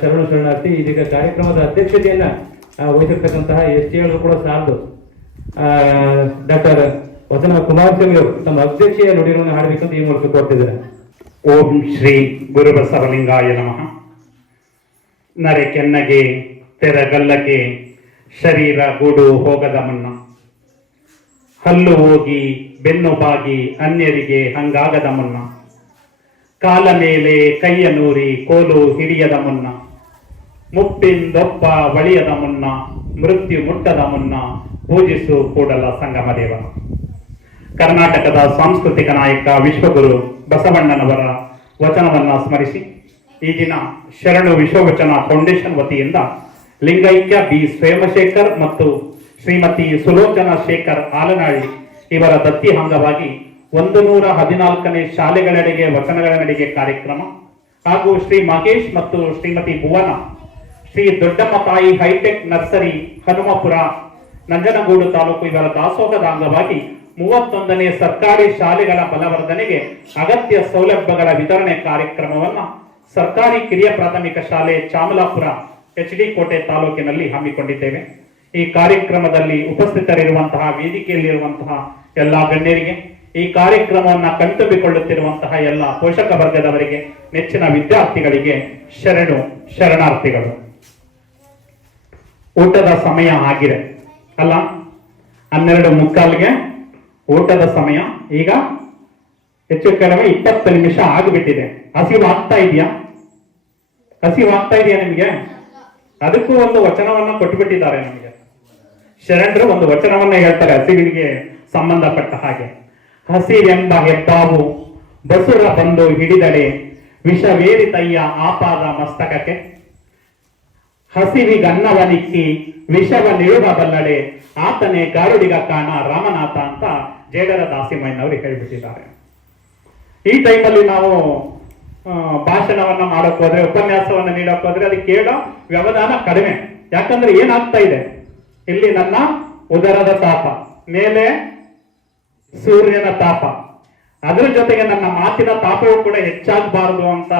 ಶರಣಾರ್ಥಿ. ಇದೀಗ ಕಾರ್ಯಕ್ರಮದ ಅಧ್ಯಕ್ಷತೆಯನ್ನ ವಹಿಸಿರ್ತಕ್ಕಂತಹ ಎಸ್ ಕೂಡ ಸಾರ್ದು ಡಾಕ್ಟರ್ ವಚನ ಕುಮಾರಸ್ವಾಮಿ ಅವರು ತಮ್ಮ ಅಧ್ಯಕ್ಷೀಯ ನುಡಿಗಳನ್ನು ಹಾಡಬೇಕಂತ ಈ ಮೂಲಕ ಕೋರ್ತಿದ್ದಾರೆ. ಓಂ ಶ್ರೀ ಗುರುಬಸವಲಿಂಗಾಯ ನಮಃ. ನರೆ ಕೆನ್ನಗೆ ತೆರಗಲ್ಲಗೆ ಶರೀರ ಗೂಡು ಹೋಗದ ಮುನ್ನ, ಹಲ್ಲು ಹೋಗಿ ಬೆನ್ನು ಬಾಗಿ ಅನ್ಯರಿಗೆ ಹಂಗಾಗದ ಮುನ್ನ, ಕಾಲ ಮೇಲೆ ಕೈಯ ನೂರಿ ಕೋಲು ಹಿಡಿಯದ ಮುನ್ನ, ಮುಪ್ಪಿಂದೊಬ್ಬ ಬಳಿಯದ ಮುನ್ನ, ಮೃತ್ಯು ಮುಟ್ಟದ ಮುನ್ನ ಪೂಜಿಸು ಕೂಡಲ ಸಂಗಮ ದೇವನ. ಕರ್ನಾಟಕದ ಸಾಂಸ್ಕೃತಿಕ ನಾಯಕ ವಿಶ್ವಗುರು ಬಸವಣ್ಣನವರ ವಚನವನ್ನ ಸ್ಮರಿಸಿ ಈ ದಿನ ಶರಣು ವಿಶ್ವವಚನ ಫೌಂಡೇಶನ್ ವತಿಯಿಂದ ಲಿಂಗೈಕ್ಯ ಬಿ ಸೋಮಶೇಖರ್ ಮತ್ತು ಶ್ರೀಮತಿ ಸುಲೋಚನಾ ಶೇಖರ್ ಆಲನಹಳ್ಳಿ ಇವರ ದತ್ತಿ ಅಂಗವಾಗಿ 114ನೇ ಶಾಲೆಗಳೆಡೆಗೆ ವಚನಗಳ ನಡಿಗೆ ಕಾರ್ಯಕ್ರಮ ಹಾಗೂ ಶ್ರೀ ಮಹೇಶ್ ಮತ್ತು ಶ್ರೀಮತಿ ಭುವನ ಶ್ರೀ ದೊಡ್ಡಮ್ಮ ತಾಯಿ ಹೈಟೆಕ್ ನರ್ಸರಿ ಹನುಮಪುರ ನಂಜನಗೂಡು ತಾಲೂಕು ಇವರ ದಾಸೋಹದ ಅಂಗವಾಗಿ 31ನೇ ಸರ್ಕಾರಿ ಶಾಲೆಗಳ ಬಲವರ್ಧನೆಗೆ ಅಗತ್ಯ ಸೌಲಭ್ಯಗಳ ವಿತರಣೆ ಕಾರ್ಯಕ್ರಮವನ್ನ ಸರ್ಕಾರಿ ಕಿರಿಯ ಪ್ರಾಥಮಿಕ ಶಾಲೆ ಚಾಮಲಾಪುರ HD ಕೋಟೆ ತಾಲೂಕಿನಲ್ಲಿ ಹಮ್ಮಿಕೊಂಡಿದ್ದೇವೆ. ಈ ಕಾರ್ಯಕ್ರಮದಲ್ಲಿ ಉಪಸ್ಥಿತರಿರುವಂತಹ ವೇದಿಕೆಯಲ್ಲಿರುವಂತಹ ಎಲ್ಲಾ ಗಣ್ಯರಿಗೆ, ಈ ಕಾರ್ಯಕ್ರಮವನ್ನು ಕಣ್ತುಂಬಿಕೊಳ್ಳುತ್ತಿರುವಂತಹ ಎಲ್ಲ ಪೋಷಕ ವರ್ಗದವರಿಗೆ, ನೆಚ್ಚಿನ ವಿದ್ಯಾರ್ಥಿಗಳಿಗೆ ಶರಣಾರ್ಥಿಗಳು. ಊಟದ ಸಮಯ ಆಗಿದೆ ಅಲ್ಲ, 12:45ಗೆ ಊಟದ ಸಮಯ. ಈಗ ಹೆಚ್ಚು ಕಡಿಮೆ 20 ನಿಮಿಷ ಆಗಿಬಿಟ್ಟಿದೆ. ಹಸಿವಾಗ್ತಾ ಇದೆಯಾ ನಿಮಗೆ? ಅದಕ್ಕೂ ಒಂದು ವಚನವನ್ನ ಕೊಟ್ಟುಬಿಟ್ಟಿದ್ದಾರೆ ನಮಗೆ. ಶರಣರು ಒಂದು ವಚನವನ್ನ ಹೇಳ್ತಾರೆ ಹಸಿವಿಗೆ ಸಂಬಂಧಪಟ್ಟ ಹಾಗೆ. ಹಸಿವೆಂಬ ಹೆಬ್ಬಾವು ಬಸುರ ಬಂದು ಹಿಡಿದಡೆ, ವಿಷವೇರಿತಯ್ಯ ಆಪಾದ ಮಸ್ತಕಕ್ಕೆ, ಹಸಿವಿಗನ್ನವನಿಕ್ಕಿ ವಿಷವ ನಿಳುವ ಬಲ್ಲಡೆ, ಆತನೇ ಗಾರುಡಿಗ ಕಾಣ ರಾಮನಾಥ ಅಂತ ಜೇಡರ ದಾಸಿಮಯ್ಯನವರು ಹೇಳಿಬಿಟ್ಟಿದ್ದಾರೆ. ಈ ಟೈಮಲ್ಲಿ ನಾವು ಭಾಷಣವನ್ನ ಮಾಡಕ್ ಹೋದ್ರೆ, ಉಪನ್ಯಾಸವನ್ನ ನೀಡಕ್ ಹೋದ್ರೆ ಅದಕ್ಕೆ ಕೇಳೋ ವ್ಯವಧಾನ ಕಡಿಮೆ. ಯಾಕಂದ್ರೆ ಏನಾಗ್ತಾ ಇದೆ, ಇಲ್ಲಿ ನನ್ನ ಉದರದ ತಾಪ, ಮೇಲೆ ಸೂರ್ಯನ ತಾಪ, ಅದ್ರ ಜೊತೆಗೆ ನನ್ನ ಮಾತಿನ ತಾಪವೂ ಕೂಡ ಹೆಚ್ಚಾಗಬಾರದು ಅಂತ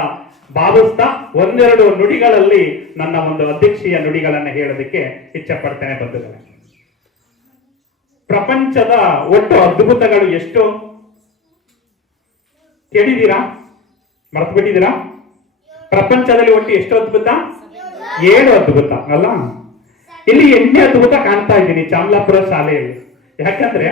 ಭಾವಿಸ್ತಾ ಒಂದೆರಡು ನುಡಿಗಳಲ್ಲಿ ನನ್ನ ಒಂದು ಅಧ್ಯಕ್ಷೀಯ ನುಡಿಗಳನ್ನ ಹೇಳೋದಕ್ಕೆ ಇಚ್ಛೆ ಪಡ್ತೇನೆ. ಬಂಧುಗಳೇ, ಪ್ರಪಂಚದ ಒಟ್ಟು ಅದ್ಭುತಗಳು ಎಷ್ಟು ಕೇಳಿದ್ದೀರಾ? ಮರ್ತು ಬಿಟ್ಟಿದ್ದೀರಾ? ಪ್ರಪಂಚದಲ್ಲಿ ಒಟ್ಟು ಎಷ್ಟು ಅದ್ಭುತ? 7 ಅದ್ಭುತ ಅಲ್ಲ. ಇಲ್ಲಿ 8ನೇ ಅದ್ಭುತ ಕಾಣ್ತಾ ಇದ್ದೀನಿ ಚಾಮಲಾಪುರ ಶಾಲೆಯಲ್ಲಿ. ಯಾಕಂದ್ರೆ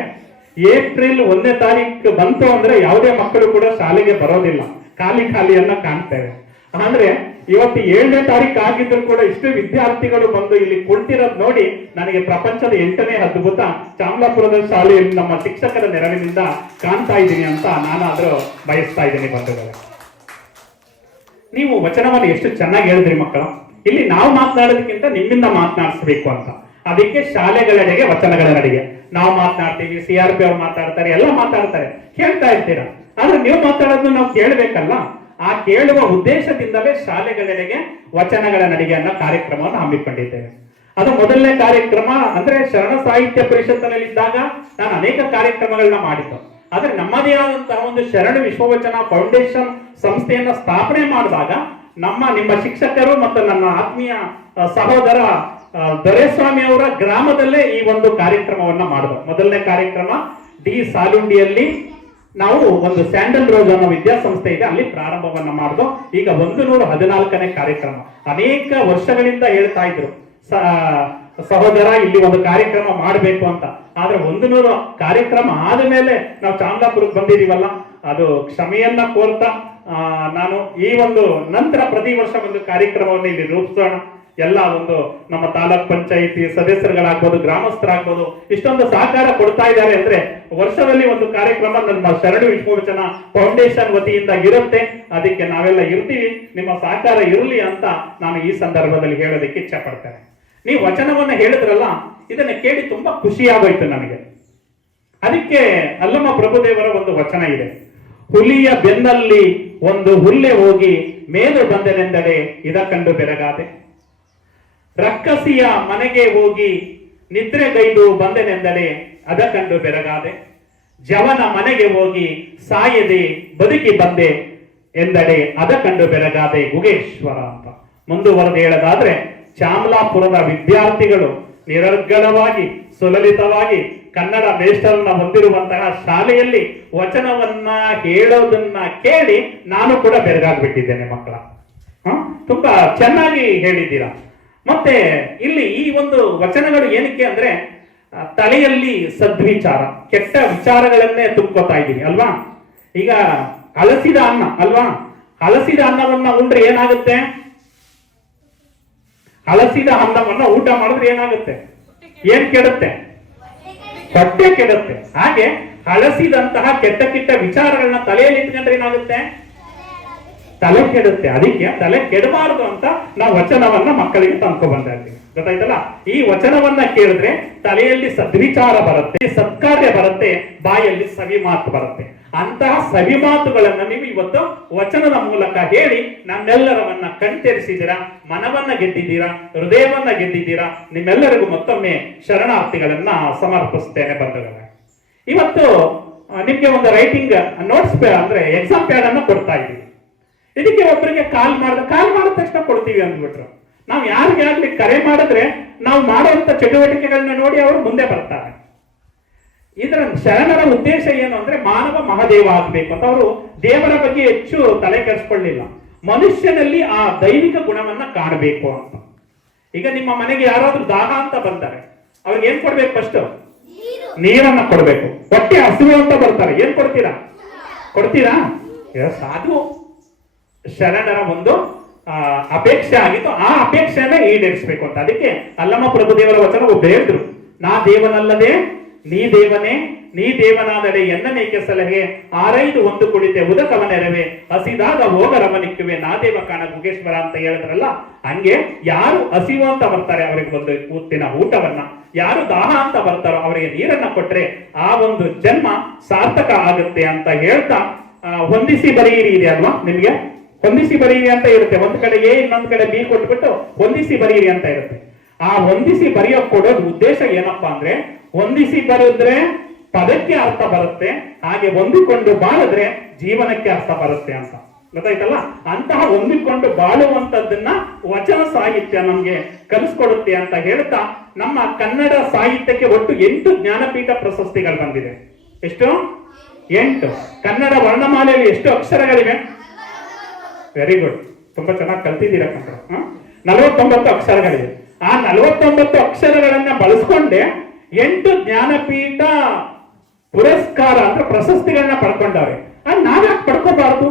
ಏಪ್ರಿಲ್ 1ನೇ ತಾರೀಕು ಬಂತು ಅಂದ್ರೆ ಯಾವುದೇ ಮಕ್ಕಳು ಕೂಡ ಶಾಲೆಗೆ ಬರೋದಿಲ್ಲ, ಖಾಲಿಯನ್ನ ಕಾಣ್ತೇವೆ. ಅಂದ್ರೆ ಇವತ್ತು 7ನೇ ತಾರೀಕು ಆಗಿದ್ರು ಕೂಡ ಇಷ್ಟು ವಿದ್ಯಾರ್ಥಿಗಳು ಬಂದು ಇಲ್ಲಿ ಕುಳಿತಿರೋದು ನೋಡಿ ನನಗೆ ಪ್ರಪಂಚದ 8ನೇ ಅದ್ಭುತ ಚಾಮಲಾಪುರದ ಶಾಲೆಯಲ್ಲಿ ನಮ್ಮ ಶಿಕ್ಷಕರ ನೆರವಿನಿಂದ ಕಾಣ್ತಾ ಇದ್ದೀನಿ ಅಂತ ನಾನಾದ್ರೂ ಬಯಸ್ತಾ ಇದ್ದೀನಿ. ಬಂಧುಗಳೇ, ನೀವು ವಚನವನ್ನು ಎಷ್ಟು ಚೆನ್ನಾಗಿ ಹೇಳಿದ್ರಿ ಮಕ್ಕಳು. ಇಲ್ಲಿ ನಾವು ಮಾತನಾಡೋದಕ್ಕಿಂತ ನಿಮ್ಮಿಂದ ಮಾತನಾಡಿಸ್ಬೇಕು ಅಂತ, ಅದಕ್ಕೆ ಶಾಲೆಗಳೆಡೆಗೆ ವಚನಗಳ ನಡಿಗೆ ನಾವು ಮಾತನಾಡ್ತೀವಿ, CRP ಅವ್ರು ಮಾತಾಡ್ತಾರೆ, ಎಲ್ಲ ಮಾತಾಡ್ತಾರೆ, ಕೇಳ್ತಾ ಇರ್ತೀರಾ. ಆದ್ರೆ ನೀವು ಮಾತಾಡೋದನ್ನ ನಾವು ಕೇಳಬೇಕಲ್ಲ. ಆ ಕೇಳುವ ಉದ್ದೇಶದಿಂದಲೇ ಶಾಲೆಗಳೆಡೆಗೆ ವಚನಗಳ ನಡಿಗೆ ಅನ್ನೋ ಕಾರ್ಯಕ್ರಮವನ್ನು ಹಮ್ಮಿಕೊಂಡಿದ್ದೇವೆ. ಅದು ಮೊದಲನೇ ಕಾರ್ಯಕ್ರಮ. ಅಂದ್ರೆ ಶರಣ ಸಾಹಿತ್ಯ ಪರಿಷತ್ತಿನಲ್ಲಿದ್ದಾಗ ನಾನು ಅನೇಕ ಕಾರ್ಯಕ್ರಮಗಳನ್ನ ಮಾಡಿದ್ದು. ಆದ್ರೆ ನಮ್ಮದೇ ಆದಂತಹ ಒಂದು ಶರಣ ವಿಶ್ವವಚನ ಫೌಂಡೇಶನ್ ಸಂಸ್ಥೆಯನ್ನ ಸ್ಥಾಪನೆ ಮಾಡಿದಾಗ ನಿಮ್ಮ ಶಿಕ್ಷಕರು ಮತ್ತು ನನ್ನ ಆತ್ಮೀಯ ಸಹೋದರ ದೊರೆಸ್ವಾಮಿ ಅವರ ಗ್ರಾಮದಲ್ಲೇ ಈ ಒಂದು ಕಾರ್ಯಕ್ರಮವನ್ನ ಮಾಡಿದ್ರು. ಮೊದಲನೇ ಕಾರ್ಯಕ್ರಮ ಡಿ ಸಾಲುಂಡಿಯಲ್ಲಿ ನಾವು ಒಂದು ಸ್ಯಾಂಡಲ್ ರೋಸ್ ಅನ್ನೋ ವಿದ್ಯಾಸಂಸ್ಥೆ ಇದೆ, ಅಲ್ಲಿ ಪ್ರಾರಂಭವನ್ನ ಮಾಡಿದ್ರು. ಈಗ 114ನೇ ಕಾರ್ಯಕ್ರಮ. ಅನೇಕ ವರ್ಷಗಳಿಂದ ಹೇಳ್ತಾ ಇದ್ರು ಸಹೋದರ ಇಲ್ಲಿ ಒಂದು ಕಾರ್ಯಕ್ರಮ ಮಾಡಬೇಕು ಅಂತ. ಆದ್ರೆ 100 ಕಾರ್ಯಕ್ರಮ ಆದ ಮೇಲೆ ನಾವು ಚಾಮಲಾಪುರಕ್ಕೆ ಬಂದಿದೀವಲ್ಲ, ಅದು ಕ್ಷಮೆಯನ್ನ ಕೋರ್ತಾ ನಾನು ಈ ಒಂದು ನಂತರ ಪ್ರತಿ ವರ್ಷ ಒಂದು ಕಾರ್ಯಕ್ರಮವನ್ನು ಇಲ್ಲಿ ರೂಪಿಸೋಣ. ಎಲ್ಲ ಒಂದು ನಮ್ಮ ತಾಲೂಕ್ ಪಂಚಾಯಿತಿ ಸದಸ್ಯರುಗಳಾಗ್ಬೋದು, ಗ್ರಾಮಸ್ಥರಾಗ್ಬೋದು, ಇಷ್ಟೊಂದು ಸಹಕಾರ ಕೊಡ್ತಾ ಇದ್ದಾರೆ ಅಂದ್ರೆ ವರ್ಷದಲ್ಲಿ ಒಂದು ಕಾರ್ಯಕ್ರಮ ನಮ್ಮ ಶರಣ ವಿಶ್ವವಚನ ಫೌಂಡೇಶನ್ ವತಿಯಿಂದ ಇರುತ್ತೆ. ಅದಕ್ಕೆ ನಾವೆಲ್ಲ ಇರ್ತೀವಿ, ನಿಮ್ಮ ಸಹಕಾರ ಇರಲಿ ಅಂತ ನಾನು ಈ ಸಂದರ್ಭದಲ್ಲಿ ಹೇಳೋದಕ್ಕೆ ಇಚ್ಛೆ ಪಡ್ತೇನೆ. ನೀವು ವಚನವನ್ನ ಹೇಳಿದ್ರಲ್ಲ, ಇದನ್ನ ಕೇಳಿ ತುಂಬಾ ಖುಷಿಯಾಗೋಯ್ತು ನನಗೆ. ಅದಕ್ಕೆ ಅಲ್ಲಮ್ಮ ಪ್ರಭುದೇವರ ಒಂದು ವಚನ ಇದೆ, ಹುಲಿಯ ಬೆನ್ನಲ್ಲಿ ಒಂದು ಹುಲ್ಲೆ ಹೋಗಿ ಮೇಲು ಬಂದೆನೆಂದಡೆ ಇದ ಕಂಡು ಬೆರಗಾದೆ, ರಕ್ಕಸಿಯ ಮನೆಗೆ ಹೋಗಿ ನಿದ್ರೆಗೈದು ಬಂದೆನೆಂದಡೆ ಅದ ಕಂಡು ಬೆರಗಾದೆ, ಜವನ ಮನೆಗೆ ಹೋಗಿ ಸಾಯದೆ ಬದುಕಿ ಬಂದೆ ಎಂದಡೆ ಅದ ಕಂಡು ಬೆರಗಾದೆ ಗುಗೇಶ್ವರ ಅಂತ. ಮುಂದುವರೆದು ಹೇಳೋದಾದ್ರೆ ಚಾಮಲಾಪುರದ ವಿದ್ಯಾರ್ಥಿಗಳು ನಿರರ್ಗಳವಾಗಿ ಸುಲಲಿತವಾಗಿ ಕನ್ನಡ ಮೇಷ್ಟರನ್ನ ಹೊಂದಿರುವಂತಹ ಶಾಲೆಯಲ್ಲಿ ವಚನವನ್ನ ಹೇಳೋದನ್ನ ಕೇಳಿ ನಾನು ಕೂಡ ಬೆರಗಾಗ್ಬಿಟ್ಟಿದ್ದೇನೆ ಮಕ್ಕಳ. ತುಂಬಾ ಚೆನ್ನಾಗಿ ಹೇಳಿದ್ದೀರಾ. ಮತ್ತೆ ಇಲ್ಲಿ ಈ ಒಂದು ವಚನಗಳು ಏನಕ್ಕೆ ಅಂದ್ರೆ ತಲೆಯಲ್ಲಿ ಸದ್ವಿಚಾರ, ಕೆಟ್ಟ ವಿಚಾರಗಳನ್ನೇ ತುಂಬ್ಕೋತಾ ಇದ್ದೀವಿ ಅಲ್ವಾ. ಈಗ ಹಲಸಿದ ಅನ್ನ ಅಲ್ವಾ, ಹಲಸಿದ ಅನ್ನವನ್ನ ಉಂಡ್ರೆ ಏನಾಗುತ್ತೆ? ಹಲಸಿದ ಅನ್ನವನ್ನ ಊಟ ಮಾಡಿದ್ರೆ ಏನಾಗುತ್ತೆ? ಏನ್ ಕೆಡುತ್ತೆ? ಹೊಟ್ಟೆ ಕೆಡುತ್ತೆ. ಹಾಗೆ ಹಳಸಿದಂತಹ ಕೆಟ್ಟ ಕೆಟ್ಟ ವಿಚಾರಗಳನ್ನ ತಲೆಯಲ್ಲಿ ಇಟ್ಕೊಂಡ್ರೆ ಏನಾಗುತ್ತೆ? ತಲೆ ಕೆಡುತ್ತೆ. ಅದಕ್ಕೆ ತಲೆ ಕೆಡಬಾರದು ಅಂತ ನಾವು ವಚನವನ್ನ ಮಕ್ಕಳಿಗೆ ತಂದ್ಕೊ ಬಂದಿರ್ತೀವಿ. ಗೊತ್ತಾಯ್ತಲ್ಲ? ಈ ವಚನವನ್ನ ಕೇಳಿದ್ರೆ ತಲೆಯಲ್ಲಿ ಸದ್ವಿಚಾರ ಬರುತ್ತೆ, ಸತ್ಕಾರ್ಯ ಬರುತ್ತೆ, ಬಾಯಲ್ಲಿ ಸವಿ ಮಾತು ಬರುತ್ತೆ. ಅಂತಹ ಸವಿ ಮಾತುಗಳನ್ನ ನೀವು ಇವತ್ತು ವಚನದ ಮೂಲಕ ಹೇಳಿ ನಮ್ಮೆಲ್ಲರವನ್ನ ಕಣ್ತೆರೆಸಿದ್ದೀರಾ, ಮನವನ್ನ ಗೆದ್ದಿದ್ದೀರಾ, ಹೃದಯವನ್ನ ಗೆದ್ದಿದ್ದೀರಾ. ನಿಮ್ಮೆಲ್ಲರಿಗೂ ಮತ್ತೊಮ್ಮೆ ಶರಣಾರ್ಥಿಗಳನ್ನ ಸಮರ್ಪಿಸ್ತೇನೆ ಬಂಧುಗಳೇ. ಇವತ್ತು ನಿಮ್ಗೆ ಒಂದು ರೈಟಿಂಗ್ ನೋಟ್ಸ್ ಅಂದ್ರೆ ಎಕ್ಸಾಮ್ ಪ್ಯಾಡ್ ಅನ್ನ ಕೊಡ್ತಾ ಇದ್ದೀವಿ. ಇದಕ್ಕೆ ಒಬ್ಬರಿಗೆ ಕಾಲ್ ಮಾಡಿದ ತಕ್ಷಣ ಕೊಡ್ತೀವಿ ಅಂದ್ಬಿಟ್ರು. ನಾವು ಯಾರಿಗಾಗ್ಲಿ ಕರೆ ಮಾಡಿದ್ರೆ ನಾವು ಮಾಡುವಂತ ಚಟುವಟಿಕೆಗಳನ್ನ ನೋಡಿ ಅವರು ಮುಂದೆ ಬರ್ತಾರೆ. ಇದರ ಶರಣರ ಉದ್ದೇಶ ಏನು ಅಂದ್ರೆ ಮಾನವ ಮಹಾದೇವ ಆಗ್ಬೇಕು ಅಂತ. ಅವರು ದೇವರ ಬಗ್ಗೆ ಹೆಚ್ಚು ತಲೆ ಕೆಡಿಸ್ಕೊಳ್ಳಿಲ್ಲ, ಮನುಷ್ಯನಲ್ಲಿ ಆ ದೈವಿಕ ಗುಣವನ್ನ ಕಾಣಬೇಕು ಅಂತ. ಈಗ ನಿಮ್ಮ ಮನೆಗೆ ಯಾರಾದ್ರೂ ದಾಹ ಅಂತ ಬಂದರೆ ಅವ್ರಿಗೆ ಏನ್ ಕೊಡ್ಬೇಕು? ಫಸ್ಟ್ ನೀರನ್ನ ಕೊಡ್ಬೇಕು. ಹೊಟ್ಟೆ ಹಸಿವು ಅಂತ ಬರ್ತಾರೆ, ಏನ್ ಕೊಡ್ತೀರಾ? ಕೊಡ್ತೀರಾ? ಸಾಧು ಶರಣರ ಒಂದು ಅಪೇಕ್ಷೆ ಆಗಿತ್ತು. ಆ ಅಪೇಕ್ಷೆಯನ್ನ ಈಡೇರಿಸಬೇಕು ಅಂತ. ಅದಕ್ಕೆ ಅಲ್ಲಮ ಪ್ರಭುದೇವರ ವಚನ ಒಬ್ಬ ಹೇಳಿದ್ರು, ನಾ ದೇವನಲ್ಲದೆ ನೀ ದೇವನೇ, ನೀ ದೇವನಾದಡೆ ಎನ್ನನೇಕೆ ಸಲಹೆ, ಆರೈದು ಒಂದು ಕುಳಿತೆ ಉದಕವ ನೆರವೆ, ಹಸಿದಾಗ ಹೋಗರವನಿಕ್ಕುವೆ ನಾ ದೇವ ಕಾಣ ಗುಗೇಶ್ವರ ಅಂತ ಹೇಳಿದ್ರಲ್ಲ. ಹಂಗೆ ಯಾರು ಹಸಿವು ಅಂತ ಬರ್ತಾರೆ ಅವರಿಗೆ ಒಂದು ಹೊತ್ತಿನ ಊಟವನ್ನ, ಯಾರು ದಾಹ ಅಂತ ಬರ್ತಾರೋ ಅವರಿಗೆ ನೀರನ್ನ ಕೊಟ್ರೆ ಆ ಒಂದು ಜನ್ಮ ಸಾರ್ಥಕ ಆಗುತ್ತೆ ಅಂತ ಹೇಳ್ತಾ, ಹೊಂದಿಸಿ ಬರೆಯಿರಿ ಇದೆ ಅಲ್ವಾ ನಿಮ್ಗೆ? ಹೊಂದಿಸಿ ಬರೀರಿ ಅಂತ ಇರುತ್ತೆ. ಒಂದ್ ಕಡೆ ಎ, ಇನ್ನೊಂದ್ ಕಡೆ ಬಿ ಕೊಟ್ಬಿಟ್ಟು ಹೊಂದಿಸಿ ಬರೀರಿ ಅಂತ ಇರುತ್ತೆ. ಆ ಹೊಂದಿಸಿ ಬರೆಯೋಕ್ ಕೊಡೋದು ಉದ್ದೇಶ ಏನಪ್ಪಾ ಅಂದ್ರೆ, ಹೊಂದಿಸಿ ಬರೆದ್ರೆ ಪದಕ್ಕೆ ಅರ್ಥ ಬರುತ್ತೆ, ಹಾಗೆ ಹೊಂದಿಕೊಂಡು ಬಾಳಿದ್ರೆ ಜೀವನಕ್ಕೆ ಅರ್ಥ ಬರುತ್ತೆ ಅಂತ. ಗೊತ್ತಾಯ್ತಲ್ಲ? ಅಂತಹ ಹೊಂದಿಕೊಂಡು ಬಾಳುವಂತದ್ದನ್ನ ವಚನ ಸಾಹಿತ್ಯ ನಮ್ಗೆ ಕಲಿಸ್ಕೊಡುತ್ತೆ ಅಂತ ಹೇಳ್ತಾ, ನಮ್ಮ ಕನ್ನಡ ಸಾಹಿತ್ಯಕ್ಕೆ ಒಟ್ಟು 8 ಜ್ಞಾನಪೀಠ ಪ್ರಶಸ್ತಿಗಳು ಬಂದಿದೆ. ಎಷ್ಟು? 8. ಕನ್ನಡ ವರ್ಣಮಾಲೆಯಲ್ಲಿ ಎಷ್ಟು ಅಕ್ಷರಗಳಿವೆ? ವೆರಿ ಗುಡ್, ತುಂಬಾ ಚೆನ್ನಾಗಿ ಕಲ್ತಿದ್ದೀರಾ ಕನ್ನಡ. 49 ಅಕ್ಷರಗಳಿವೆ. ಆ 49 ಅಕ್ಷರಗಳನ್ನ ಬಳಸ್ಕೊಂಡೆ 8 ಜ್ಞಾನಪೀಠ ಪುರಸ್ಕಾರ ಅಂದ್ರೆ ಪ್ರಶಸ್ತಿಗಳನ್ನ ಪಡ್ಕೊಂಡವ್ರೆ. ನಾವ್ಯಾಕೆ ಪಡ್ಕೋಬಾರ್ದು?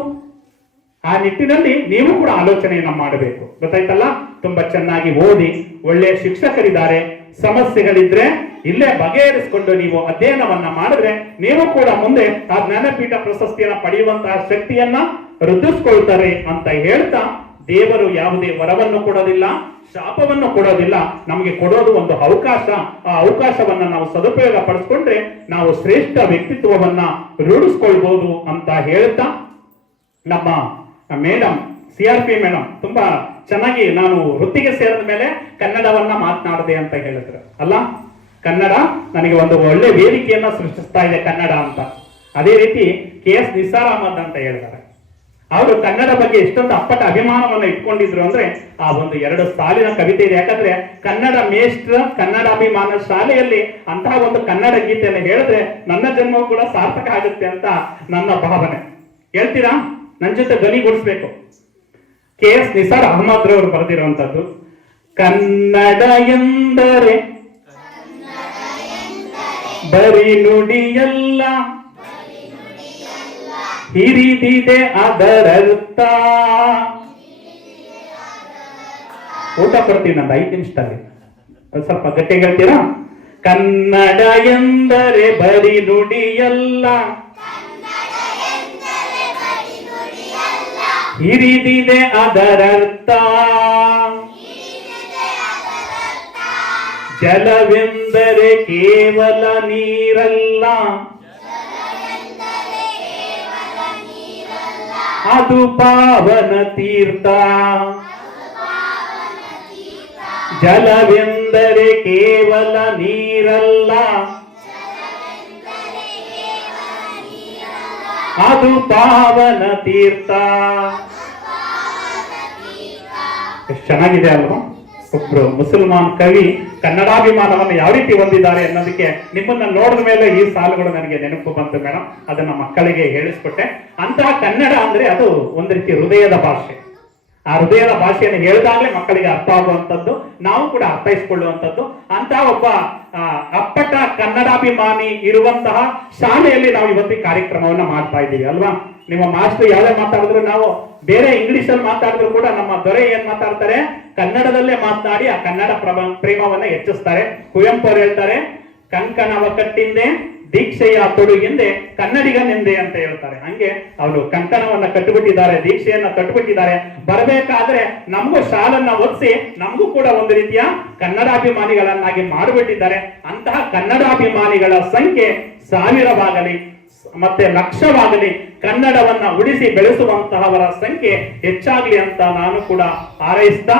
ಆ ನಿಟ್ಟಿನಲ್ಲಿ ನೀವು ಕೂಡ ಆಲೋಚನೆಯನ್ನ ಮಾಡಬೇಕು. ಗೊತ್ತಾಯ್ತಲ್ಲ? ತುಂಬಾ ಚೆನ್ನಾಗಿ ಓದಿ, ಒಳ್ಳೆಯ ಶಿಕ್ಷಕರಿದ್ದಾರೆ, ಸಮಸ್ಯೆಗಳಿದ್ರೆ ಇಲ್ಲೇ ಬಗೆಹರಿಸಿಕೊಂಡು ನೀವು ಅಧ್ಯಯನವನ್ನ ಮಾಡಿದ್ರೆ ನೀವು ಕೂಡ ಮುಂದೆ ಆ ಜ್ಞಾನಪೀಠ ಪ್ರಶಸ್ತಿಯನ್ನ ಪಡೆಯುವಂತಹ ಶಕ್ತಿಯನ್ನ ವೃದ್ಧಿಸ್ಕೊಳ್ತಾರೆ ಅಂತ ಹೇಳ್ತಾ, ದೇವರು ಯಾವುದೇ ವರವನ್ನು ಕೊಡೋದಿಲ್ಲ, ಶಾಪವನ್ನು ಕೊಡೋದಿಲ್ಲ. ನಮಗೆ ಕೊಡೋದು ಒಂದು ಅವಕಾಶ. ಆ ಅವಕಾಶವನ್ನ ನಾವು ಸದುಪಯೋಗ ಪಡಿಸ್ಕೊಂಡ್ರೆ ನಾವು ಶ್ರೇಷ್ಠ ವ್ಯಕ್ತಿತ್ವವನ್ನ ರೂಢಿಸ್ಕೊಳ್ಬಹುದು ಅಂತ ಹೇಳ್ತಾ, ನಮ್ಮ ಮೇಡಮ್ CRP ಮೇಡಮ್ ತುಂಬಾ ಚೆನ್ನಾಗಿ, ನಾನು ವೃತ್ತಿಗೆ ಸೇರಿದ ಮೇಲೆ ಕನ್ನಡವನ್ನ ಮಾತನಾಡಿದೆ ಅಂತ ಹೇಳಿದ್ರು ಅಲ್ಲ. ಕನ್ನಡ ನನಗೆ ಒಂದು ಒಳ್ಳೆ ವೇದಿಕೆಯನ್ನ ಸೃಷ್ಟಿಸ್ತಾ ಇದೆ ಕನ್ನಡ ಅಂತ. ಅದೇ ರೀತಿ KS ನಿಸಾರ್ ಅಹಮದ್ ಅಂತ ಹೇಳಿದ್ದಾರೆ. ಅವರು ಕನ್ನಡ ಬಗ್ಗೆ ಎಷ್ಟೊಂದು ಅಪ್ಪಟ ಅಭಿಮಾನವನ್ನ ಇಟ್ಕೊಂಡಿದ್ರು ಅಂದ್ರೆ ಆ ಒಂದು 2 ಸಾಲಿನ ಕವಿತೆ ಇದೆ. ಯಾಕಂದ್ರೆ ಕನ್ನಡ ಮೇಷ್ಟ್ರ ಕನ್ನಡಾಭಿಮಾನ ಶಾಲೆಯಲ್ಲಿ ಅಂತಹ ಒಂದು ಕನ್ನಡ ಗೀತೆಯನ್ನು ಹೇಳಿದ್ರೆ ನನ್ನ ಜನ್ಮವು ಕೂಡ ಸಾರ್ಥಕ ಆಗುತ್ತೆ ಅಂತ ನನ್ನ ಭಾವನೆ. ಹೇಳ್ತೀರಾ? ನನ್ನ ಜೊತೆ ಧ್ವನಿಗೂಡಿಸ್ಬೇಕು. KS ನಿಸಾರ್ ಅಹಮದ್ ರವರು ಬರೆದಿರುವಂತದ್ದು, ಕನ್ನಡ ಎಂದರೆ ಬರಿ ನುಡಿಯಲ್ಲ, ಹಿರಿದಿದೆ ಅದರರ್ಥ. ಊಟ ಕೊಡ್ತೀನಿ ನಂದು 5 ನಿಮಿಷದಲ್ಲಿ, ಸ್ವಲ್ಪ ಗಟ್ಟಿ ಹೇಳ್ತೀರಾ? ಕನ್ನಡ ಎಂದರೆ ಬರಿ ನುಡಿಯಲ್ಲ, ಹಿರಿದಿದೆ ಅದರರ್ಥ. ಜಲವೆಂದರೆ ಕೇವಲ ನೀರಲ್ಲ, ಅದು ಪಾವನ ತೀರ್ಥ. ಜಲವೆಂದರೆ ಕೇವಲ ನೀರಲ್ಲ, ಅದು ಪಾವನ ತೀರ್ಥ. ಎಷ್ಟು ಚೆನ್ನಾಗಿದೆ ಅಲ್ವಾ? ಒಬ್ರು ಮುಸಲ್ಮಾನ್ ಕವಿ ಕನ್ನಡಾಭಿಮಾನವನ್ನು ಯಾವ ರೀತಿ ಹೊಂದಿದ್ದಾರೆ ಅನ್ನೋದಕ್ಕೆ ನಿಮ್ಮನ್ನ ನೋಡಿದ ಮೇಲೆ ಈ ಸಾಲುಗಳು ನನಗೆ ನೆನಪು ಬಂತು ಮೇಡಮ್. ಅದನ್ನ ಮಕ್ಕಳಿಗೆ ಹೇಳಿಸ್ಕೊಟ್ಟೆ. ಅಂತಹ ಕನ್ನಡ ಅಂದ್ರೆ ಅದು ಒಂದು ರೀತಿ ಹೃದಯದ ಭಾಷೆ. ಆ ಹೃದಯದ ಭಾಷೆಯನ್ನು ಹೇಳಿದಾಗಲೇ ಮಕ್ಕಳಿಗೆ ಅರ್ಥ ಆಗುವಂಥದ್ದು, ನಾವು ಕೂಡ ಅರ್ಥೈಸಿಕೊಳ್ಳುವಂಥದ್ದು. ಅಂತಹ ಒಬ್ಬ ಅಪ್ಪಟ ಕನ್ನಡಾಭಿಮಾನಿ ಇರುವಂತಹ ಶಾಲೆಯಲ್ಲಿ ನಾವು ಇವತ್ತು ಈ ಕಾರ್ಯಕ್ರಮವನ್ನ ಮಾಡ್ತಾ ಇದ್ದೀವಿ ಅಲ್ವಾ? ನಿಮ್ಮ ಮಾಸ್ಟರ್ ಯಾವ್ದೇ ಮಾತಾಡಿದ್ರು, ನಾವು ಬೇರೆ ಇಂಗ್ಲಿಷ್ ಅಲ್ಲಿ ಮಾತಾಡಿದ್ರು ಕೂಡ ನಮ್ಮ ದೊರೆ ಏನ್ ಮಾತಾಡ್ತಾರೆ, ಕನ್ನಡದಲ್ಲೇ ಮಾತನಾಡಿ ಆ ಕನ್ನಡ ಪ್ರೇಮವನ್ನ ಹೆಚ್ಚಿಸ್ತಾರೆ. ಕುವೆಂಪು ಅವರು ಹೇಳ್ತಾರೆ, ಕಂಕಣವ ಕಟ್ಟಿಂದೆ ದೀಕ್ಷೆಯ ತೊಡುಗೆಂದೆ ಕನ್ನಡಿಗನೆಂದೆ ಅಂತ ಹೇಳ್ತಾರೆ. ಹಂಗೆ ಅವರು ಕಂಕಣವನ್ನ ಕಟ್ಟಿಬಿಟ್ಟಿದ್ದಾರೆ, ದೀಕ್ಷೆಯನ್ನ ಕಟ್ಟಿಬಿಟ್ಟಿದ್ದಾರೆ. ಬರಬೇಕಾದ್ರೆ ನಮಗೂ ಶಾಲನ್ನ ಓದಿಸಿ ನಮಗೂ ಕೂಡ ಒಂದು ರೀತಿಯ ಕನ್ನಡಾಭಿಮಾನಿಗಳನ್ನಾಗಿ ಮಾಡಿಬಿಟ್ಟಿದ್ದಾರೆ. ಅಂತಹ ಕನ್ನಡಾಭಿಮಾನಿಗಳ ಸಂಖ್ಯೆ ಸಾವಿರವಾಗಲಿ ಮತ್ತೆ ಲಕ್ಷವಾಗಲಿ, ಕನ್ನಡವನ್ನ ಉಳಿಸಿ ಬೆಳೆಸುವಂತಹವರ ಸಂಖ್ಯೆ ಹೆಚ್ಚಾಗ್ಲಿ ಅಂತ ನಾನು ಕೂಡ ಹಾರೈಸ್ತಾ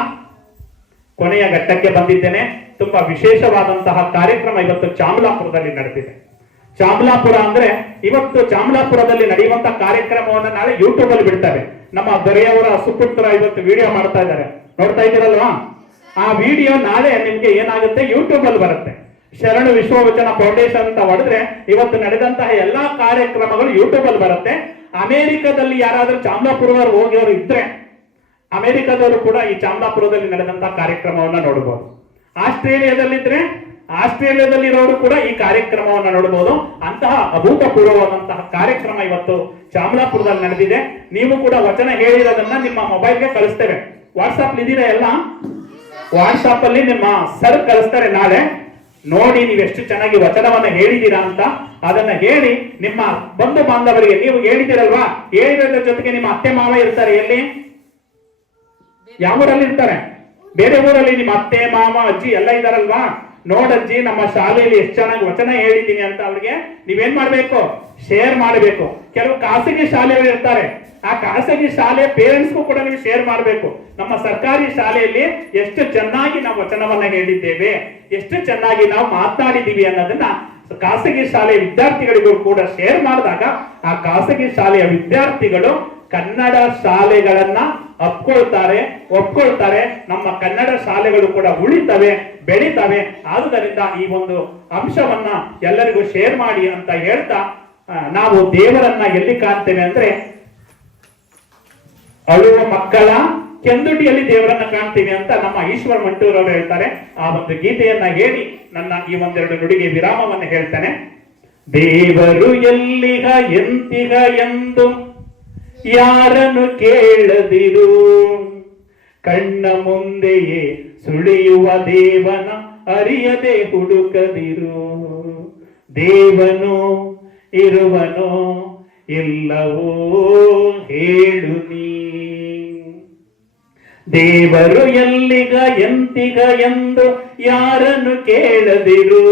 ಕೊನೆಯ ಘಟ್ಟಕ್ಕೆ ಬಂದಿದ್ದೇನೆ. ತುಂಬಾ ವಿಶೇಷವಾದಂತಹ ಕಾರ್ಯಕ್ರಮ ಇವತ್ತು ಚಾಮಲಾಪುರದಲ್ಲಿ ನಡೆದಿದೆ. ಚಾಮಲಾಪುರ ಅಂದ್ರೆ ಇವತ್ತು ಚಾಮಲಾಪುರದಲ್ಲಿ ನಡೆಯುವಂತಹ ಕಾರ್ಯಕ್ರಮವನ್ನ ನಾಳೆ ಯೂಟ್ಯೂಬ್ ಅಲ್ಲಿ ಬಿಡ್ತಾರೆ. ನಮ್ಮ ದೊರೆಯವರ ಸುಪುತ್ರ ಇವತ್ತು ವಿಡಿಯೋ ಮಾಡ್ತಾ ಇದ್ದಾರೆ, ನೋಡ್ತಾ ಇದ್ದೀರಲ್ವಾ? ಆ ವಿಡಿಯೋ ನಾಳೆ ನಿಮ್ಗೆ ಏನಾಗುತ್ತೆ, ಯೂಟ್ಯೂಬ್ ಅಲ್ಲಿ ಬರುತ್ತೆ. ಶರಣು ವಿಶ್ವವಚನ ಫೌಂಡೇಶನ್ ಅಂತ ಹೊಡೆದ್ರೆ ಇವತ್ತು ನಡೆದಂತಹ ಎಲ್ಲಾ ಕಾರ್ಯಕ್ರಮಗಳು ಯೂಟ್ಯೂಬ್ ಅಲ್ಲಿ ಬರುತ್ತೆ. ಅಮೆರಿಕದಲ್ಲಿ ಯಾರಾದ್ರೂ ಚಾಮಲಾಪುರದವರು ಹೋಗಿಯವರು ಇದ್ರೆ ಅಮೆರಿಕದವರು ಕೂಡ ಈ ಚಾಮಲಾಪುರದಲ್ಲಿ ನಡೆದಂತಹ ಕಾರ್ಯಕ್ರಮವನ್ನ ನೋಡಬಹುದು. ಆಸ್ಟ್ರೇಲಿಯಾದಲ್ಲಿದ್ರೆ ಆಸ್ಟ್ರೇಲಿಯಾದಲ್ಲಿರೋರು ಕೂಡ ಈ ಕಾರ್ಯಕ್ರಮವನ್ನ ನೋಡಬಹುದು. ಅಂತಹ ಅಭೂತಪೂರ್ವವಾದಂತಹ ಕಾರ್ಯಕ್ರಮ ಇವತ್ತು ಚಾಮಲಾಪುರದಲ್ಲಿ ನಡೆದಿದೆ. ನೀವು ಕೂಡ ವಚನ ಹೇಳಿರೋದನ್ನ ನಿಮ್ಮ ಮೊಬೈಲ್ಗೆ ಕಳಿಸ್ತೇವೆ. ವಾಟ್ಸಾಪ್ ಇದೀರಾ ಎಲ್ಲ? ವಾಟ್ಸಾಪ್ ಅಲ್ಲಿ ನಿಮ್ಮ ಸರ್ ಕಳಿಸ್ತಾರೆ. ನಾಳೆ ನೋಡಿ ನೀವು ಎಷ್ಟು ಚೆನ್ನಾಗಿ ವಚನವನ್ನ ಹೇಳಿದೀರಾ ಅಂತ ಅದನ್ನ ಹೇಳಿ ನಿಮ್ಮ ಬಂಧು ಬಾಂಧವರಿಗೆ ನೀವು ಹೇಳಿದಿರಲ್ವಾ, ಹೇಳಿರೋದ್ರ ಜೊತೆಗೆ ನಿಮ್ಮ ಅತ್ತೆ ಮಾವ ಇರ್ತಾರೆ. ಎಲ್ಲಿ, ಯಾವ ಊರಲ್ಲಿ ಇರ್ತಾರೆ? ಬೇರೆ ಊರಲ್ಲಿ ನಿಮ್ಮ ಅತ್ತೆ ಮಾವ ಅಜ್ಜಿ ಎಲ್ಲ ಇದಾರಲ್ವಾ? ನೋಡಜ್ಜಿ, ನಮ್ಮ ಶಾಲೆಯಲ್ಲಿ ಎಷ್ಟು ಚೆನ್ನಾಗಿ ವಚನ ಹೇಳಿದ್ದೀನಿ ಅಂತ ಅವ್ರಿಗೆ ನೀವೇನ್ ಮಾಡ್ಬೇಕು, ಶೇರ್ ಮಾಡಬೇಕು. ಕೆಲವು ಖಾಸಗಿ ಶಾಲೆಗಳು ಇರ್ತಾರೆ, ಆ ಖಾಸಗಿ ಶಾಲೆ ಪೇರೆಂಟ್ಸ್ಗೂ ಕೂಡ ನೀವು ಶೇರ್ ಮಾಡಬೇಕು. ನಮ್ಮ ಸರ್ಕಾರಿ ಶಾಲೆಯಲ್ಲಿ ಎಷ್ಟು ಚೆನ್ನಾಗಿ ನಾವು ವಚನವನ್ನ ಹೇಳಿದ್ದೇವೆ, ಎಷ್ಟು ಚೆನ್ನಾಗಿ ನಾವು ಮಾತನಾಡಿದೀವಿ ಅನ್ನೋದನ್ನ ಖಾಸಗಿ ಶಾಲೆಯ ವಿದ್ಯಾರ್ಥಿಗಳಿಗೂ ಕೂಡ ಶೇರ್ ಮಾಡಿದಾಗ ಆ ಖಾಸಗಿ ಶಾಲೆಯ ವಿದ್ಯಾರ್ಥಿಗಳು ಕನ್ನಡ ಶಾಲೆಗಳನ್ನ ಒಪ್ಕೊಳ್ತಾರೆ. ನಮ್ಮ ಕನ್ನಡ ಶಾಲೆಗಳು ಕೂಡ ಉಳಿತವೆ, ಬೆಳಿತವೆ. ಆದುದರಿಂದ ಈ ಒಂದು ಅಂಶವನ್ನ ಎಲ್ಲರಿಗೂ ಶೇರ್ ಮಾಡಿ ಅಂತ ಹೇಳ್ತಾ, ನಾವು ದೇವರನ್ನ ಎಲ್ಲಿ ಕಾಣ್ತೇವೆ ಅಂದ್ರೆ ಅಳುವ ಮಕ್ಕಳ ಕೆಂದುಟಿಯಲ್ಲಿ ದೇವರನ್ನ ಕಾಣ್ತೀವಿ ಅಂತ ನಮ್ಮ ಈಶ್ವರ್ ಮಂಟೂರ್ ಅವರು ಹೇಳ್ತಾರೆ. ಆ ಒಂದು ಗೀತೆಯನ್ನ ಹೇಳಿ ನನ್ನ ಈ ಒಂದೆರಡು ನುಡಿಗೆ ವಿರಾಮವನ್ನು ಹೇಳ್ತೇನೆ. ದೇವರು ಎಲ್ಲಿಗ ಎಂತಿಗ ಎಂದು ಯಾರನ್ನು ಕೇಳದಿರು, ಕಣ್ಣ ಮುಂದೆಯೇ ಸುಳಿಯುವ ದೇವನ ಅರಿಯದೆ ಹುಡುಕದಿರು. ದೇವನು ಇರುವನೋ ಇಲ್ಲವೋ ಹೇಳು ನೀ, ದೇವರು ಎಲ್ಲಿಗ ಎಂತಿಗ ಎಂದು ಯಾರನ್ನು ಕೇಳದಿರು,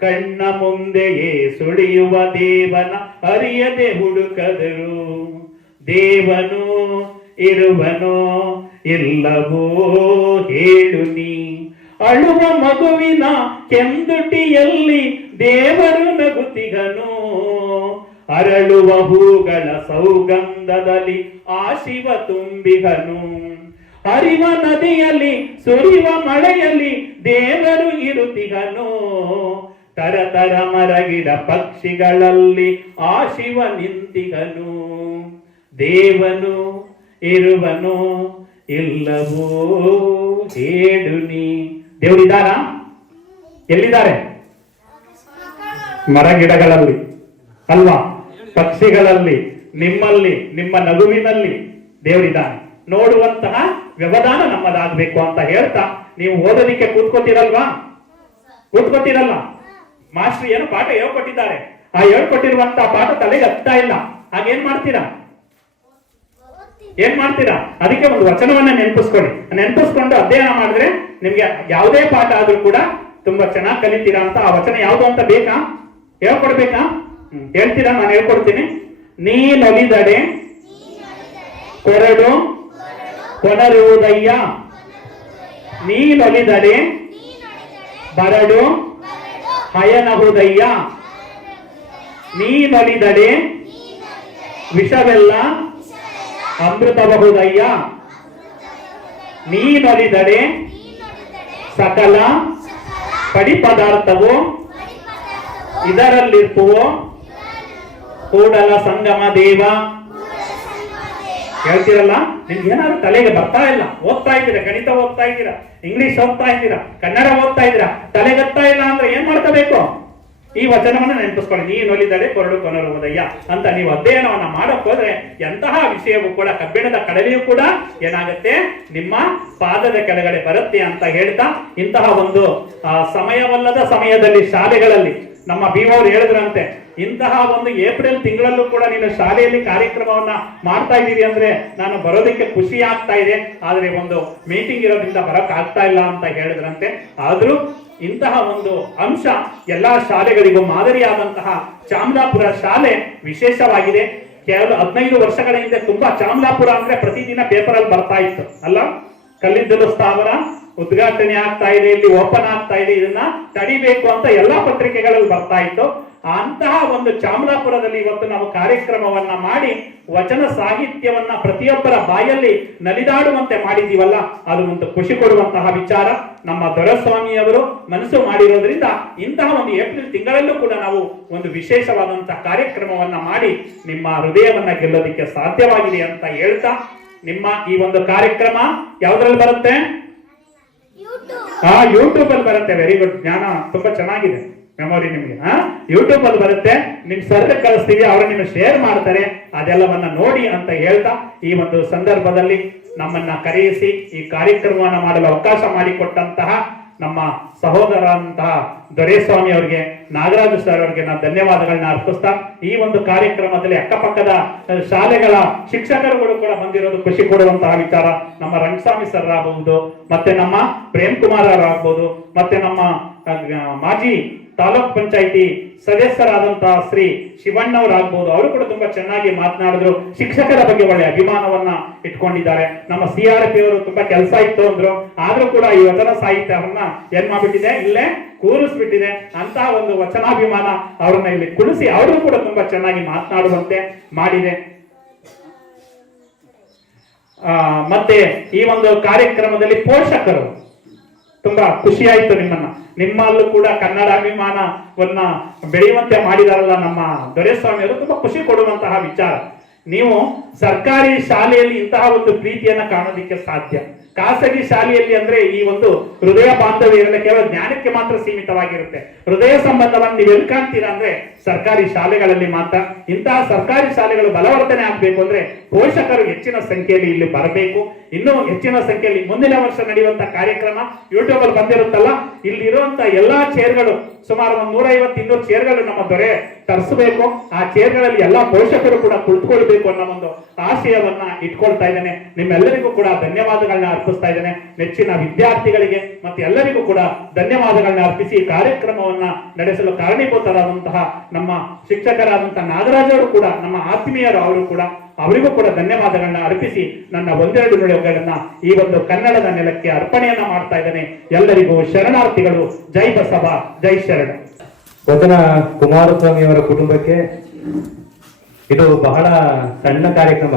ಕಣ್ಣ ಮುಂದೆಯೇ ಸುಳಿಯುವ ದೇವನ ಅರಿಯದೆ ಹುಡುಕದರು. ದೇವನು ಇರುವನೋ ಇಲ್ಲವೋ ಹೇಳು ನೀ, ಅಳುವ ಮಗುವಿನ ಕೆಂದುಟಿಯಲ್ಲಿ ದೇವರು ನಗುತ್ತಿಗನು, ಅರಳುವ ಹೂಗಳ ಸೌಗಂಧದಲ್ಲಿ ಆ ಶಿವ ತುಂಬಿಗನು. ಹರಿವ ನದಿಯಲ್ಲಿ ಸುರಿವ ಮಳೆಯಲ್ಲಿ ದೇವರು ಇರುತ್ತಿಗನು, ತರತರ ಮರಗಿಡ ಪಕ್ಷಿಗಳಲ್ಲಿ ಆ ಶಿವ ನಿಂತಿಗನು. ದೇವನು ಇರುವನೋ ಇಲ್ಲವೋ ಹೇಳು ನೀ. ದೇವರಿದ್ದಾರ? ಎಲ್ಲಿದ್ದಾರೆ? ಮರಗಿಡಗಳಲ್ಲಿ ಅಲ್ವಾ, ಪಕ್ಷಿಗಳಲ್ಲಿ, ನಿಮ್ಮಲ್ಲಿ, ನಿಮ್ಮ ನಗುವಿನಲ್ಲಿ ದೇವರಿದ್ದಾನೆ. ನೋಡುವಂತಹ ವ್ಯವಧಾನ ನಮ್ಮದಾಗಬೇಕು ಅಂತ ಹೇಳ್ತಾ, ನೀವು ಓದೋದಿಕ್ಕೆ ಕೂತ್ಕೊತಿರಲ್ವಾ? ಮಾಸ್ಟರ್ ಏನು ಪಾಠ ಹೇಳ್ಕೊಟ್ಟಿದ್ದಾರೆ, ಆ ಹೇಳ್ಕೊಟ್ಟಿರುವಂತಹ ಪಾಠ ತಲೆಗೆ ಹತ್ತಾ ಇಲ್ಲ. ಹಾಗೇನ್ ಮಾಡ್ತೀರಾ? ಅದಕ್ಕೆ ಒಂದು ವಚನವನ್ನ ನೆನಪಿಸ್ಕೊಂಡು ಅಧ್ಯಯನ ಮಾಡಿದ್ರೆ ನಿಮ್ಗೆ ಯಾವುದೇ ಪಾಠ ಆದ್ರೂ ಕೂಡ ತುಂಬಾ ಚೆನ್ನಾಗಿ ಕಲಿತೀರಾ ಅಂತ. ಆ ವಚನ ಯಾವುದು ಅಂತ ಬೇಕಾ? ಹೇಳ್ಕೊಡ್ಬೇಕಾ? ಹೇಳ್ತೀರಾ? ನಾನು ಹೇಳ್ಕೊಡ್ತೀನಿ. ನೀನೊಲಿದಡೆ ಕೊರಡು ಕೊನರುವುದಯ್ಯ, ನೀನೊಲಿದಡೆ ಬರಡು ಹಯನಹುದಯ್ಯ, ನೀನೊಲಿದಡೆ ವಿಷವೆಲ್ಲ ಅಮೃತಬಹುದಯ್ಯ, ನೀನೊಲಿದಡೆ ಸಕಲ ಪಡಿ ಪದಾರ್ಥವು ಇದರಲ್ಲಿರ್ಪುವೋ ಕೂಡಲ ಸಂಗಮ ದೇವ. ಹೇಳ್ತೀರಲ್ಲ, ನಿಮ್ಗೆ ಏನಾದ್ರು ತಲೆಗೆ ಬರ್ತಾ ಇಲ್ಲ, ಓದ್ತಾ ಇದ್ದೀರಾ, ಗಣಿತ ಓದ್ತಾ ಇದ್ದೀರಾ, ಇಂಗ್ಲಿಷ್ ಓದ್ತಾ ಇದ್ದೀರಾ, ಕನ್ನಡ ಓದ್ತಾ ಇದ್ದೀರಾ, ತಲೆಗತ್ತಾ ಇಲ್ಲ ಅಂದ್ರೆ ಏನ್ ಮಾಡ್ಕೋಬೇಕು? ಈ ವಚನವನ್ನ ನೆನಪಿಸ್ಕೊಳ್ಳಿ. ನೀನೊಲಿದಡೆ ಕೊರಡು ಕೊನರುವುದಯ್ಯ ಅಂತ ನೀವು ಅಧ್ಯಯನವನ್ನ ಮಾಡಕ್ ಹೋದ್ರೆ ಎಂತಹ ವಿಷಯವೂ ಕೂಡ, ಕಬ್ಬಿಣದ ಕಡಲೆಯೂ ಕೂಡ ಏನಾಗುತ್ತೆ, ನಿಮ್ಮ ಪಾದದ ಕೆಳಗಡೆ ಬರುತ್ತೆ ಅಂತ ಹೇಳ್ತಾ, ಇಂತಹ ಒಂದು ಸಮಯವಲ್ಲದ ಸಮಯದಲ್ಲಿ ಶಾಲೆಗಳಲ್ಲಿ ನಮ್ಮ ಭೀಮವ್ರು ಹೇಳಿದ್ರಂತೆ, ಇಂತಹ ಒಂದು ಏಪ್ರಿಲ್ ತಿಂಗಳಲ್ಲೂ ಕೂಡ ನೀನು ಶಾಲೆಯಲ್ಲಿ ಕಾರ್ಯಕ್ರಮವನ್ನ ಮಾಡ್ತಾ ಇದ್ದೀರಿ ಅಂದ್ರೆ ನಾನು ಬರೋದಕ್ಕೆ ಖುಷಿ ಆಗ್ತಾ ಇದೆ, ಆದ್ರೆ ಒಂದು ಮೀಟಿಂಗ್ ಇರೋದ್ರಿಂದ ಬರಕ್ ಆಗ್ತಾ ಇಲ್ಲ ಅಂತ ಹೇಳಿದ್ರಂತೆ. ಆದ್ರೂ ಇಂತಹ ಒಂದು ಅಂಶ ಎಲ್ಲಾ ಶಾಲೆಗಳಿಗೂ ಮಾದರಿಯಾದಂತಹ ಚಾಮಲಾಪುರ ಶಾಲೆ ವಿಶೇಷವಾಗಿದೆ. ಕೇವಲ 15 ವರ್ಷಗಳ ಹಿಂದೆ ತುಂಬಾ ಚಾಮಲಾಪುರ ಅಂದ್ರೆ ಪ್ರತಿದಿನ ಪೇಪರ್ ಅಲ್ಲಿ ಬರ್ತಾ ಇತ್ತು ಅಲ್ಲ, ಕಲ್ಲಿದ್ದಲು ಸ್ಥಾವರ ಉದ್ಘಾಟನೆ ಆಗ್ತಾ ಇದೆ, ಇಲ್ಲಿ ಓಪನ್ ಆಗ್ತಾ ಇದೆ, ಇದನ್ನ ತಡಿಬೇಕು ಅಂತ ಎಲ್ಲಾ ಪತ್ರಿಕೆಗಳಲ್ಲಿ ಬರ್ತಾ ಇತ್ತು. ಅಂತಹ ಒಂದು ಚಾಮಲಾಪುರದಲ್ಲಿ ಇವತ್ತು ನಾವು ಕಾರ್ಯಕ್ರಮವನ್ನ ಮಾಡಿ ವಚನ ಸಾಹಿತ್ಯವನ್ನ ಪ್ರತಿಯೊಬ್ಬರ ಬಾಯಲ್ಲಿ ನಲಿದಾಡುವಂತೆ ಮಾಡಿದೀವಲ್ಲ, ಅದು ಒಂದು ಖುಷಿ ಕೊಡುವಂತಹ ವಿಚಾರ. ನಮ್ಮ ದೊರೆಸ್ವಾಮಿಯವರು ಮನಸ್ಸು ಮಾಡಿರೋದ್ರಿಂದ ಇಂತಹ ಒಂದು ಏಪ್ರಿಲ್ ತಿಂಗಳಲ್ಲೂ ಕೂಡ ನಾವು ಒಂದು ವಿಶೇಷವಾದಂತಹ ಕಾರ್ಯಕ್ರಮವನ್ನ ಮಾಡಿ ನಿಮ್ಮ ಹೃದಯವನ್ನ ಗೆಲ್ಲೋದಿಕ್ಕೆ ಸಾಧ್ಯವಾಗಿದೆ ಅಂತ ಹೇಳ್ತಾ, ನಿಮ್ಮ ಈ ಒಂದು ಕಾರ್ಯಕ್ರಮ ಯಾವ್ದ್ರಲ್ಲಿ ಬರುತ್ತೆ? ಯೂಟ್ಯೂಬ್ ಅಲ್ಲಿ ಬರುತ್ತೆ. ವೆರಿ ಗುಡ್, ಜ್ಞಾನ ತುಂಬಾ ಚೆನ್ನಾಗಿದೆ, ಮೆಮೊರಿ ನಿಮ್ಗೆ. ಯೂಟ್ಯೂಬ್ ಅಲ್ಲಿ ಬರುತ್ತೆ, ನಿಮ್ ಸರ್ ಕಳಿಸ್ತೀವಿ, ಅವರು ನಿಮ್ಗೆ ಶೇರ್ ಮಾಡ್ತಾರೆ, ಅದೆಲ್ಲವನ್ನ ನೋಡಿ ಅಂತ ಹೇಳ್ತಾ, ಈ ಒಂದು ಸಂದರ್ಭದಲ್ಲಿ ನಮ್ಮನ್ನ ಕರೆಯಿಸಿ ಈ ಕಾರ್ಯಕ್ರಮವನ್ನ ಮಾಡಲು ಅವಕಾಶ ಮಾಡಿಕೊಟ್ಟಂತಹ ನಮ್ಮ ಸಹೋದರಂತಹ ದೊರೆಸ್ವಾಮಿ ಅವರಿಗೆ, ನಾಗರಾಜು ಸರ್ ಅವರಿಗೆ ನಾನು ಧನ್ಯವಾದಗಳನ್ನ ಅರ್ಪಿಸ್ತಾ, ಈ ಒಂದು ಕಾರ್ಯಕ್ರಮದಲ್ಲಿ ಅಕ್ಕಪಕ್ಕದ ಶಾಲೆಗಳ ಶಿಕ್ಷಕರುಗಳು ಕೂಡ ಬಂದಿರೋದು ಖುಷಿ ಕೊಡುವಂತಹ ವಿಚಾರ. ನಮ್ಮ ರಂಗಸ್ವಾಮಿ ಸರ್ ಆಗಬಹುದು, ಮತ್ತೆ ನಮ್ಮ ಪ್ರೇಮ್ ಕುಮಾರ್ ಅವರು ಆಗ್ಬಹುದು, ಮತ್ತೆ ನಮ್ಮ ಮಾಜಿ ತಾಲೂಕ್ ಪಂಚಾಯಿತಿ ಸದಸ್ಯರಾದಂತಹ ಶ್ರೀ ಶಿವಣ್ಣವರಾಗ್ಬಹುದು, ಅವರು ಕೂಡ ತುಂಬಾ ಚೆನ್ನಾಗಿ ಮಾತನಾಡಿದ್ರು. ಶಿಕ್ಷಕರ ಬಗ್ಗೆ ಒಳ್ಳೆ ಅಭಿಮಾನವನ್ನ ಇಟ್ಕೊಂಡಿದ್ದಾರೆ. ನಮ್ಮ CRP ಅವರು ತುಂಬಾ ಕೆಲಸ ಇತ್ತು ಅಂದ್ರು, ಆದ್ರೂ ಕೂಡ ಈ ವಚನ ಸಾಹಿತ್ಯವನ್ನ ಏನ್ ಮಾಡ್ಬಿಟ್ಟಿದೆ, ಇಲ್ಲೇ ಕೂರಿಸ್ಬಿಟ್ಟಿದೆ. ಅಂತಹ ಒಂದು ವಚನಾಭಿಮಾನ ಅವ್ರನ್ನ ಇಲ್ಲಿ ಕುಳಿಸಿ ಅವರು ಕೂಡ ತುಂಬಾ ಚೆನ್ನಾಗಿ ಮಾತನಾಡುವಂತೆ ಮಾಡಿದೆ. ಮತ್ತೆ ಈ ಒಂದು ಕಾರ್ಯಕ್ರಮದಲ್ಲಿ ಪೋಷಕರು ತುಂಬಾ ಖುಷಿಯಾಯ್ತು, ನಿಮ್ಮಲ್ಲೂ ಕೂಡ ಕನ್ನಡ ಅಭಿಮಾನವನ್ನ ಬೆಳೆಯುವಂತೆ ಮಾಡಿದಾರಲ್ಲ ನಮ್ಮ ದೊರೆಸ್ವಾಮಿಯವರು, ತುಂಬಾ ಖುಷಿ ಕೊಡುವಂತಹ ವಿಚಾರ. ನೀವು ಸರ್ಕಾರಿ ಶಾಲೆಯಲ್ಲಿ ಇಂತಹ ಒಂದು ಪ್ರೀತಿಯನ್ನ ಕಾಣೋದಿಕ್ಕೆ ಸಾಧ್ಯ. ಖಾಸಗಿ ಶಾಲೆಯಲ್ಲಿ ಅಂದ್ರೆ ಈ ಒಂದು ಹೃದಯ ಬಾಂಧವ್ಯ ಇರಲ್ಲ, ಕೇವಲ ಜ್ಞಾನಕ್ಕೆ ಮಾತ್ರ ಸೀಮಿತವಾಗಿರುತ್ತೆ. ಹೃದಯ ಸಂಬಂಧವನ್ನು ನೀವು ಎಲ್ಲಿ ಕಾಣ್ತೀರಾ ಅಂದ್ರೆ ಸರ್ಕಾರಿ ಶಾಲೆಗಳಲ್ಲಿ ಮಾತ್ರ. ಇಂತಹ ಸರ್ಕಾರಿ ಶಾಲೆಗಳು ಬಲವರ್ಧನೆ ಆಗ್ಬೇಕು ಅಂದ್ರೆ ಪೋಷಕರು ಹೆಚ್ಚಿನ ಸಂಖ್ಯೆಯಲ್ಲಿ ಇಲ್ಲಿ ಬರಬೇಕು. ಇನ್ನೂ ಹೆಚ್ಚಿನ ಸಂಖ್ಯೆಯಲ್ಲಿ ಮುಂದಿನ ವರ್ಷ ನಡೆಯುವಂತ ಕಾರ್ಯಕ್ರಮ ಯೂಟ್ಯೂಬ್ ಅಲ್ಲಿ ಬಂದಿರುತ್ತಲ್ಲ, ಇಲ್ಲಿ ಇರುವಂತ ಎಲ್ಲಾ ಚೇರ್ಗಳು, ಸುಮಾರು 150-200 ಚೇರ್ಗಳು ನಮ್ಮ ದೊರೆ ತರಿಸಬೇಕು. ಆ ಚೇರ್ಗಳಲ್ಲಿ ಎಲ್ಲಾ ಪೋಷಕರು ಕೂಡ ಕುಳಿತುಕೊಳ್ಬೇಕು ಅನ್ನೋ ಒಂದು ಆಶಯವನ್ನ ಇಟ್ಕೊಳ್ತಾ ಇದ್ದೇನೆ. ನಿಮ್ಮೆಲ್ಲರಿಗೂ ಕೂಡ ಧನ್ಯವಾದಗಳನ್ನ ಅರ್ಪಿಸ್ತಾ ಇದ್ದೇನೆ. ನೆಚ್ಚಿನ ವಿದ್ಯಾರ್ಥಿಗಳಿಗೆ ಮತ್ತೆ ಎಲ್ಲರಿಗೂ ಕೂಡ ಧನ್ಯವಾದಗಳನ್ನ ಅರ್ಪಿಸಿ ಕಾರ್ಯಕ್ರಮವನ್ನ ನಡೆಸಲು ಕಾರಣೀಭೂತರಾದಂತಹ ನಮ್ಮ ಶಿಕ್ಷಕರಾದಂತಹ ನಾಗರಾಜ್ ಅವರು ಕೂಡ ನಮ್ಮ ಆತ್ಮೀಯರು, ಅವರು ಕೂಡ ಅವರಿಗೂ ಕೂಡ ಧನ್ಯವಾದಗಳನ್ನ ಅರ್ಪಿಸಿ ನನ್ನ ಒಂದೆರಡು ನುಡಿಗಳನ್ನ ಈ ಒಂದು ಕನ್ನಡದ ನೆಲಕ್ಕೆ ಅರ್ಪಣೆಯನ್ನ ಮಾಡ್ತಾ ಇದ್ದೇನೆ. ಎಲ್ಲರಿಗೂ ಶರಣಾರ್ಥಿಗಳು. ಜೈ ಬಸವ, ಜೈ ಶರಣ. ವಚನ ಕುಮಾರಸ್ವಾಮಿ ಅವರ ಕುಟುಂಬಕ್ಕೆ ಇದು ಬಹಳ ಸಣ್ಣ ಕಾರ್ಯಕ್ರಮ.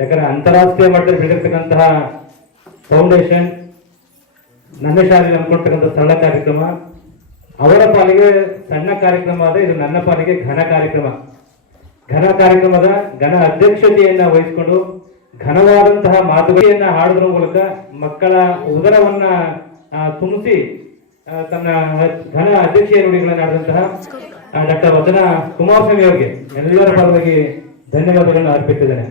ಯಾಕಂದ್ರೆ ಅಂತಾರಾಷ್ಟ್ರೀಯ ಮಟ್ಟದಲ್ಲಿ ಬೆಳೆದಿರ್ತಕ್ಕಂತಹ ಫೌಂಡೇಶನ್ ನನ್ನ ಶಾಲೆಯಲ್ಲಿ ಹಮ್ಮಿಕೊಳ್ತಕ್ಕಂಥ ಸಣ್ಣ ಕಾರ್ಯಕ್ರಮ, ಅವರ ಪಾಲಿಗೆ ಸಣ್ಣ ಕಾರ್ಯಕ್ರಮ ಆದ್ರೆ ಇದು ನನ್ನ ಪಾಲಿಗೆ ಘನ ಕಾರ್ಯಕ್ರಮ. ಘನ ಕಾರ್ಯಕ್ರಮದ ಘನ ಅಧ್ಯಕ್ಷತೆಯನ್ನ ವಹಿಸಿಕೊಂಡು ಘನವಾದಂತಹ ಮಾತುಕತೆಯನ್ನ ಹಾಡುವುದರ ಮೂಲಕ ಮಕ್ಕಳ ಉದರವನ್ನ ತುಂಬಿಸಿ ತನ್ನ ಘನ ಅಧ್ಯಕ್ಷೀಯ ನುಡಿಗಳನ್ನು ಆಡಿದಂತಹ ಡಾಕ್ಟರ್ ವಚನ ಕುಮಾರಸ್ವಾಮಿ ಅವರಿಗೆ ಎಲ್ಲರ ಪರವಾಗಿ ಧನ್ಯವಾದಗಳನ್ನು ಅರ್ಪಿಸಿದ್ದೇನೆ.